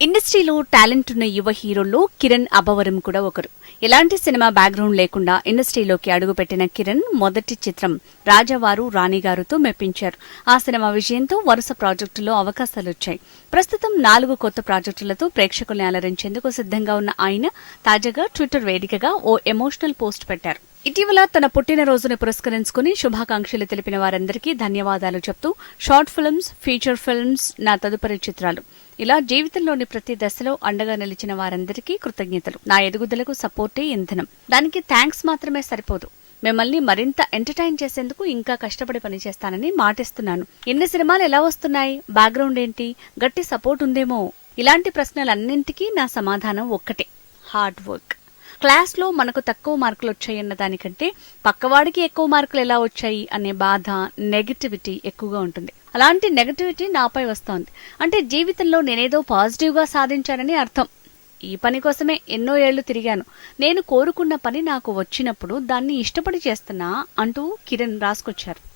ఇండస్ట్రీలో టాలెంట్ ఉన్న యువ హీరోల్లో కిరణ్ అభవరం కూడా ఒకరు. ఎలాంటి సినిమా బ్యాక్గ్రౌండ్ లేకుండా ఇండస్ట్రీలోకి అడుగుపెట్టిన కిరణ్ మొదటి చిత్రం రాజావారు రాణిగారుతో మెప్పించారు. ఆ సినిమా విజయంతో వరుస ప్రాజెక్టులో అవకాశాలు వచ్చాయి ప్రస్తుతం నాలుగు కొత్త ప్రాజెక్టులతో ప్రేక్షకుల్ని అలరించేందుకు సిద్ధంగా ఉన్న ఆయన తాజాగా ట్విట్టర్ వేదికగా ఓ ఎమోషనల్ పోస్ట్ పెట్టారు. ఇటీవల తన పుట్టినరోజును పురస్కరించుకుని శుభాకాంక్షలు తెలిపిన వారందరికీ ధన్యవాదాలు చెప్తూ షార్ట్ ఫిల్మ్స్ ఫీచర్ ఫిల్మ్స్ నా తదుపరి చిత్రాలు. ఇలా జీవితంలోని ప్రతి దశలో అండగా నిలిచిన వారందరికీ కృతజ్ఞతలు. నా ఎదుగుదలకు సపోర్టే ఇంధనం దానికి థ్యాంక్స్ మాత్రమే సరిపోదు. మిమ్మల్ని మరింత ఎంటర్టైన్ చేసేందుకు ఇంకా కష్టపడి పనిచేస్తానని మాటిస్తున్నాను. ఎన్ని సినిమాలు ఎలా వస్తున్నాయి? బ్యాక్గ్రౌండ్ ఏంటి? గట్టి సపోర్ట్ ఉందేమో? ఇలాంటి ప్రశ్నలన్నింటికీ నా సమాధానం ఒక్కటే. Hard work. క్లాస్లో మనకు తక్కువ మార్కులు వచ్చాయన్న దానికంటే పక్కవాడికి ఎక్కువ మార్కులు ఎలా వచ్చాయి అనే బాధ నెగటివిటీ ఎక్కువగా ఉంటుంది. అలాంటి నెగటివిటీ నాపై వస్తోంది. అంటే జీవితంలో నేనేదో పాజిటివ్గా సాధించానని అర్థం. ఈ పని కోసమే ఎన్నో ఏళ్ళు తిరిగాను. నేను కోరుకున్న పని నాకు వచ్చినప్పుడు దాన్ని ఇష్టపడి చేస్తున్నా అంటూ కిరణ్ రాసుకొచ్చారు.